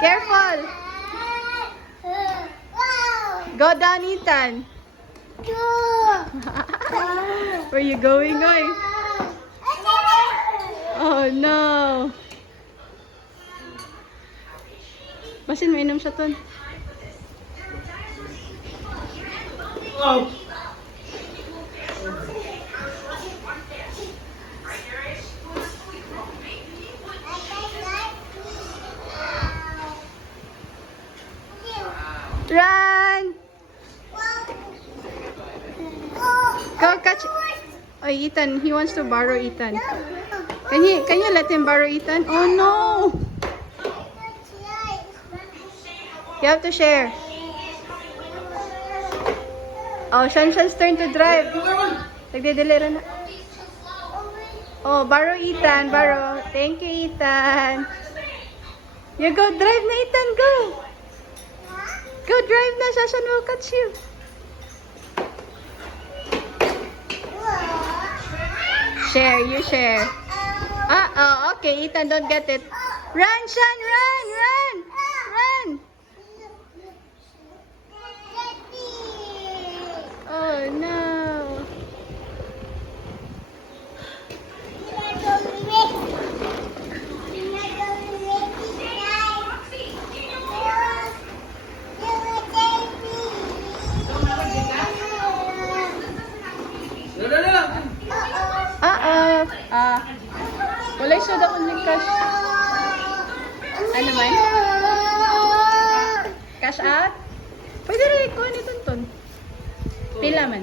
Careful! Go down, Ethan. Where you going, oy? Oh no! Basin, mainom siya ton. Oh! Run! Go catch. Oh, Ethan, he wants to borrow Ethan. Can you let him borrow Ethan? Oh no! You have to share. Oh, Shanshan's turn to drive. Nagde-delera na. Oh, borrow Ethan, borrow. Thank you, Ethan. You go drive na, Ethan, go. Go drive na, Shashan will catch you. Share, you share. Oh, okay, Ethan, don't get it. Run, Shan, run, run, run. Oh, no. Wala siya daw kung cash. Ano man? Cash out? Pwede rin ikuha ni Tonton. Pila man?